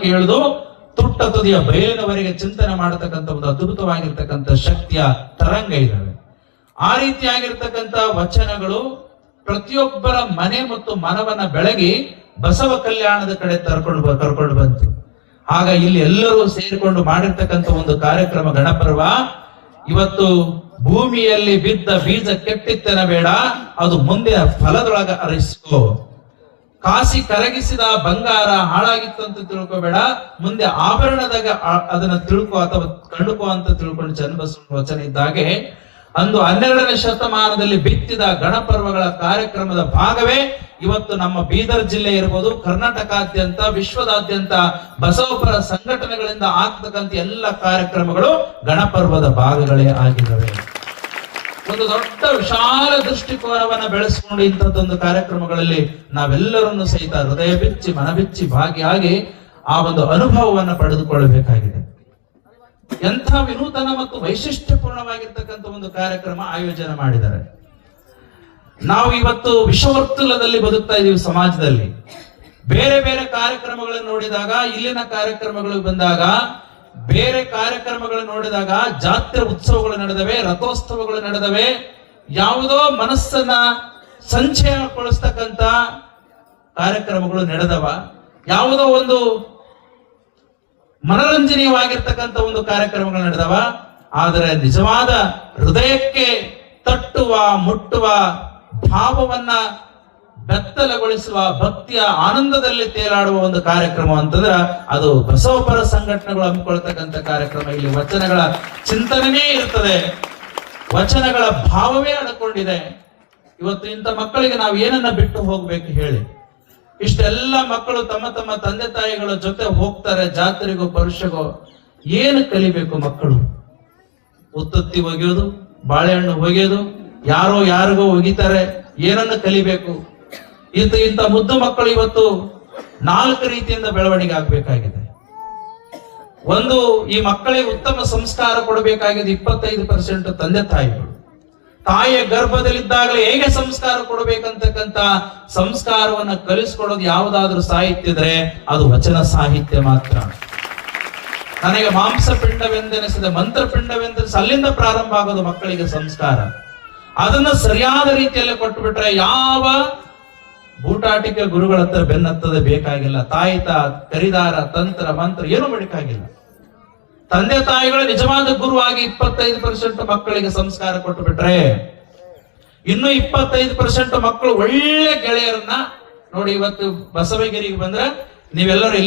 ಕೇಳಿದು ತುಟ್ಟ ತುದಿಯ ಬಯಲಿನವರೆಗೆ ಚಿಂತನೆ ಮಾಡತಕ್ಕಂಥ ಒಂದು ಅದ್ಭುತವಾಗಿರ್ತಕ್ಕಂಥ ಶಕ್ತಿಯ ತರಂಗ ಇದ್ದಾವೆ. ಆ ರೀತಿಯಾಗಿರ್ತಕ್ಕಂಥ ವಚನಗಳು ಪ್ರತಿಯೊಬ್ಬರ ಮನೆ ಮತ್ತು ಮನವನ್ನ ಬೆಳಗಿ ಬಸವ ಕಲ್ಯಾಣದ ಕಡೆ ಕರ್ಕೊಂಡು ಬಂತು. ಆಗ ಇಲ್ಲಿ ಎಲ್ಲರೂ ಸೇರಿಕೊಂಡು ಮಾಡಿರ್ತಕ್ಕಂಥ ಒಂದು ಕಾರ್ಯಕ್ರಮ ಗಣಪರ್ವ. ಇವತ್ತು ಭೂಮಿಯಲ್ಲಿ ಬಿದ್ದ ಬೀಜ ಕೆಟ್ಟಿತ್ತನ ಬೇಡ, ಅದು ಮುಂದೆ ಫಲದೊಳಗ ಅರಿಸ್ಕೋ. ಕಾಸಿ ಕರಗಿಸಿದ ಬಂಗಾರ ಹಾಳಾಗಿತ್ತಂತ ತಿಳ್ಕೋಬೇಡ, ಮುಂದೆ ಆಭರಣದಾಗ ಅದನ್ನ ತಿಳ್ಕೊ ಅಥವಾ ಕಂಡುಕೋ ಅಂತ ತಿಳ್ಕೊಂಡು ಚನ್ನಬಸವ ವಚನ ಇದ್ದಾಗೆ ಅಂದು 12ನೇ ಶತಮಾನದಲ್ಲಿ ಬಿತ್ತಿದ ಗಣಪರ್ವಗಳ ಕಾರ್ಯಕ್ರಮದ ಭಾಗವೇ ಇವತ್ತು ನಮ್ಮ ಬೀದರ್ ಜಿಲ್ಲೆ ಇರ್ಬೋದು, ಕರ್ನಾಟಕಾದ್ಯಂತ ವಿಶ್ವದಾದ್ಯಂತ ಬಸವಪರ ಸಂಘಟನೆಗಳಿಂದ ಆಗ್ತಕ್ಕಂಥ ಎಲ್ಲ ಕಾರ್ಯಕ್ರಮಗಳು ಗಣಪರ್ವದ ಭಾಗಗಳೇ ಆಗಿದ್ದಾವೆ. ಒಂದು ದೊಡ್ಡ ವಿಶಾಲ ದೃಷ್ಟಿಕೋನವನ್ನ ಬೆಳೆಸಿಕೊಂಡು ಇಂಥದ್ದೊಂದು ಕಾರ್ಯಕ್ರಮಗಳಲ್ಲಿ ನಾವೆಲ್ಲರನ್ನು ಸಹಿತ ಹೃದಯ ಬಿಚ್ಚಿ ಮನ ಬಿಚ್ಚಿ ಭಾಗಿಯಾಗಿ ಆ ಒಂದು ಅನುಭವವನ್ನು ಪಡೆದುಕೊಳ್ಳಬೇಕಾಗಿದೆ. ಎಂಥ ವಿನೂತನ ಮತ್ತು ವೈಶಿಷ್ಟ್ಯಪೂರ್ಣವಾಗಿರ್ತಕ್ಕಂಥ ಒಂದು ಕಾರ್ಯಕ್ರಮ ಆಯೋಜನೆ ಮಾಡಿದ್ದಾರೆ. ನಾವು ಇವತ್ತು ವಿಶ್ವವರ್ತುಲದಲ್ಲಿ ಬದುಕ್ತಾ ಇದೀವಿ. ಸಮಾಜದಲ್ಲಿ ಬೇರೆ ಬೇರೆ ಕಾರ್ಯಕ್ರಮಗಳನ್ನು ನೋಡಿದಾಗ, ಇಲ್ಲಿನ ಕಾರ್ಯಕ್ರಮಗಳು ಬಂದಾಗ, ಬೇರೆ ಕಾರ್ಯಕ್ರಮಗಳು ನೋಡಿದಾಗ ಜಾತ್ರೆ ಉತ್ಸವಗಳು ನಡೆದವೆ, ರಥೋತ್ಸವಗಳು ನಡೆದವೆ, ಯಾವುದೋ ಮನಸ್ಸನ್ನ ಸಂಚಯಗೊಳಿಸ್ತಕ್ಕಂಥ ಕಾರ್ಯಕ್ರಮಗಳು ನಡೆದವ, ಯಾವುದೋ ಒಂದು ಮನರಂಜನೀಯವಾಗಿರ್ತಕ್ಕಂಥ ಒಂದು ಕಾರ್ಯಕ್ರಮಗಳು ನಡೆದವ. ಆದರೆ ನಿಜವಾದ ಹೃದಯಕ್ಕೆ ತಟ್ಟುವ ಮುಟ್ಟುವ ಭಾವವನ್ನ ಬೆತ್ತಲಗೊಳಿಸುವ ಭಕ್ತಿಯ ಆನಂದದಲ್ಲಿ ತೇಲಾಡುವ ಒಂದು ಕಾರ್ಯಕ್ರಮ ಅಂತಂದ್ರ ಅದು ಬಸವಪರ ಸಂಘಟನೆಗಳು ಹಮ್ಮಿಕೊಳ್ತಕ್ಕಂಥ ಕಾರ್ಯಕ್ರಮ. ಇಲ್ಲಿ ವಚನಗಳ ಚಿಂತನೆನೇ ಇರ್ತದೆ, ವಚನಗಳ ಭಾವವೇ ಅಡಕೊಂಡಿದೆ. ಇವತ್ತು ಇಂಥ ಮಕ್ಕಳಿಗೆ ನಾವು ಏನನ್ನ ಬಿಟ್ಟು ಹೋಗ್ಬೇಕು ಹೇಳಿ? ಇಷ್ಟೆಲ್ಲ ಮಕ್ಕಳು ತಮ್ಮ ತಮ್ಮ ತಂದೆ ತಾಯಿಗಳ ಜೊತೆ ಹೋಗ್ತಾರೆ ಜಾತ್ರೆಗೋ ಪರುಷಗೋ. ಏನು ಕಲಿಬೇಕು ಮಕ್ಕಳು? ಉತ್ತತ್ತಿ ಒಗೆಯೋದು, ಬಾಳೆಹಣ್ಣು ಒಗೆಯೋದು, ಯಾರೋ ಯಾರಿಗೋ ಒಗಿತಾರೆ. ಏನನ್ನು ಕಲಿಬೇಕು? ಇಂಥ ಮುದ್ದು ಮಕ್ಕಳು ಇವತ್ತು 4 ರೀತಿಯಿಂದ ಬೆಳವಣಿಗೆ ಆಗ್ಬೇಕಾಗಿದೆ. ಒಂದು, ಈ ಮಕ್ಕಳಿಗೆ ಉತ್ತಮ ಸಂಸ್ಕಾರ ಕೊಡಬೇಕಾಗಿದೆ 25% ತಂದೆ ತಾಯಿಗಳು. ತಾಯಿಯ ಗರ್ಭದಲ್ಲಿದ್ದಾಗಲೇ ಹೇಗೆ ಸಂಸ್ಕಾರ ಕೊಡಬೇಕಂತಕ್ಕಂಥ ಸಂಸ್ಕಾರವನ್ನ ಕಲಿಸ್ಕೊಡೋದು ಯಾವುದಾದ್ರೂ ಸಾಹಿತ್ಯ ಇದ್ರೆ ಅದು ವಚನ ಸಾಹಿತ್ಯ ಮಾತ್ರ. ನನಗೆ ಮಾಂಸಪಿಂಡವೆಂದೆನಿಸಿದ ಮಂತ್ರಪಿಂಡವೆಂದೆನಿಸಿ ಅಲ್ಲಿಂದ ಪ್ರಾರಂಭ ಆಗೋದು ಮಕ್ಕಳಿಗೆ ಸಂಸ್ಕಾರ. ಅದನ್ನ ಸರಿಯಾದ ರೀತಿಯಲ್ಲಿ ಕೊಟ್ಟು ಬಿಟ್ರೆ ಯಾವ ಬೂಟಾಟಿಕೆ ಗುರುಗಳ ಹತ್ರ ಬೆನ್ನತ್ತದೆ ಬೇಕಾಗಿಲ್ಲ. ತಾಯಿತ ಕರಿದಾರ ತಂತ್ರ ಮಂತ್ರ ಏನು ಬೇಕಾಗಿಲ್ಲ. ತಂದೆ ತಾಯಿಗಳು ನಿಜವಾದ ಗುರುವಾಗಿ 25% ಮಕ್ಕಳಿಗೆ ಸಂಸ್ಕಾರ ಕೊಟ್ಟು ಬಿಟ್ರೆ, ಇನ್ನು 25% ಮಕ್ಕಳು ಒಳ್ಳೆ ಗೆಳೆಯರನ್ನ ನೋಡಿ. ಇವತ್ತು ಬಸವಗಿರಿಗೆ ಬಂದ್ರೆ ನೀವೆಲ್ಲರೂ